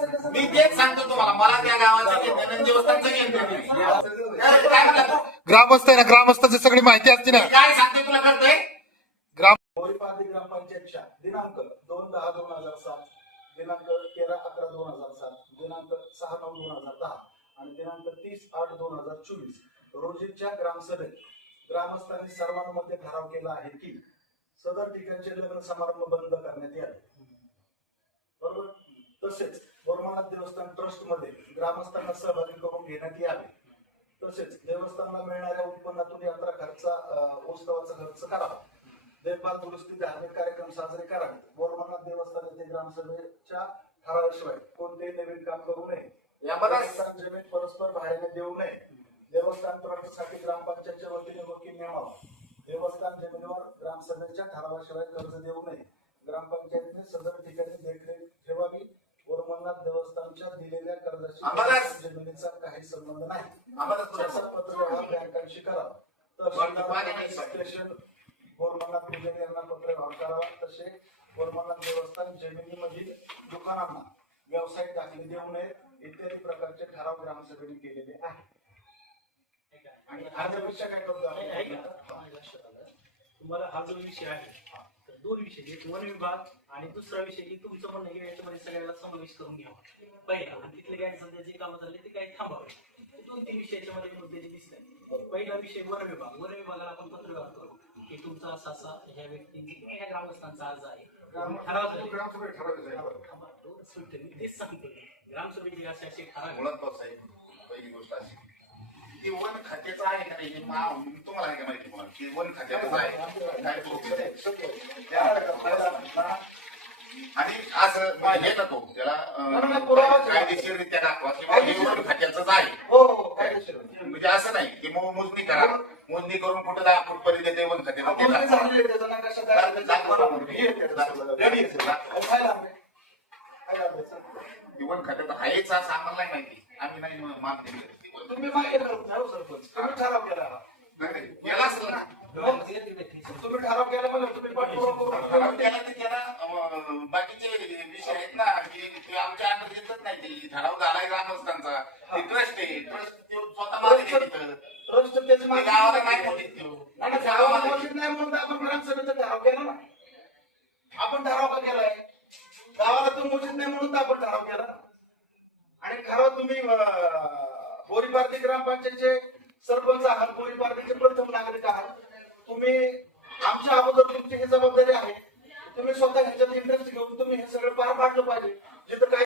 मी तेच सांगतो तुम्हाला, मला त्या गावाचं घेतलं नाही, देवस्थानचं घेतलं नाही. काय म्हणला तू? ग्रामस्थ आहे ना, ग्रामस्थाची सगळी माहिती असते ना. मी काय सांगते तुला कळतंय? बोरीपार्टी ग्रामपंचायतच्या दिनांक 2/10/2007, दिनांक 13/11/2007, दिनांक 6/9/2010 आणि दिनांक 30/8/2024 रोजीच्या ग्रामसभेत ग्रामस्थांनी सर्वानुमते ठराव केला आहे की सदर ठिकाणचे लग्न समारंभ बंद करण्यात यावे. बरोबर. तसेच बोरमनाथ देवस्थान ट्रस्ट मध्ये ग्रामस्थांना सहभागी करून घेण्यात यावे. तसेच देवस्थानला मिळणाऱ्या उत्पन्नातून यात्रा खर्च, उत्सवाचा खर्च करावा. देखभाल, दुरुस्ती, धार्मिक कार्यक्रम साजरे करावे. बोरमनाथ देवस्थान येथे ग्रामसभेच्या ठरावाशिवाय कोणतेही नवीन काम करू नये. देवस्थान जमीन परस्पर भाड्याने देऊ नये. देवस्थान ट्रस्टसाठी ग्रामपंचायतच्या वतीने वकील नेमावा. देवस्थान जमिनीवर ग्रामसभेच्या ठरावाशिवाय कर्ज देऊ नये. ग्रामपंचायतीने सदर ठिकाणी देखरेख ठेवावी. बोरमनाथ देवस्थानच्या दिलेल्या कर्जाशी जमिनीचा काही संबंध नाही. त्याचा पत्रव्यवहार बँकांशी करावा. बोरमनाथ पुजारी यांना पत्रव्यवहार करावा. तसे बोरमनाथ देवस्थान जमिनीमधील दुकानांना व्यावसायिक दाखले देऊ नये इत्यादी प्रकारचे ठराव ग्रामसभेने केलेले आहे. आणि अर्जापेक्षा काय करतो तुम्हाला हा जो विषय आहे तर दोन विषय, एक वन विभाग आणि दुसरा विषय की तुमचं म्हणणं की याच्यामध्ये सगळ्याला समावेश करून घ्यावा पहिला, आणि तिथले काय सध्या जे कामं झाले ते काही थांबावे. 2-3 विषयाच्यामध्ये मुद्दे दिसले. पहिला विषय वन विभाग. वन विभागाला आपण पत्रव्यवहार करू की तुमचा असा ह्या व्यक्तींची किंवा ह्या ग्रामस्थांचा अर्ज आहे, ठराव तेच सांगतो. ग्रामसभेची असे असे ठराव मुळात साहेब, पहिली गोष्ट अशी की वन खात्याचं आहे का नाही तुम्हाला नाही का माहिती मला की वन खात्याचं आहे काय आणि असं हे नको त्याला कायदेशीररित्या दाखवा किंवा हे वन खात्याचंच आहे. म्हणजे असं नाही की मोजणी करा, मोजणी करून कुठं 10 फूट पर्यंत येते वन खात्याचं वन खात्याचं आहेच असं आम्हाला नाही माहिती. आम्ही नाही मानते. तुम्ही मागे सरपंच तुम्ही ठराव केला गेला असेल ना, तुम्ही ठराव केला म्हणजे तुम्ही ठराव केला तर त्याला बाकीचे विषय आहेत ना की ते आमच्या अंडर येतच नाही. ते ठराव झालाय ग्रामस्थांचा, ते ट्रस्ट आहे, ट्रस्ट स्वतः मागे गावाला नाही मोठीत नाही म्हणून आपण ग्रामसभेचा ठराव केला ना. आपण ठराव का केलाय? गावाला तो मोठीत नाही म्हणून आपण ठराव केला. आणि ठराव तुम्ही बोरीपार्टी ग्रामपंचायतचे सरपंच आहात, बोरीपार्टीचे प्रथम नागरिक आहात. तुम्ही आमच्या अगोदर तुमची ही जबाबदारी आहे. तुम्ही स्वतः ह्याच्यात इंटरेस्ट घेऊन तुम्ही हे सगळं पार पाडलं पाहिजे. जिथं काही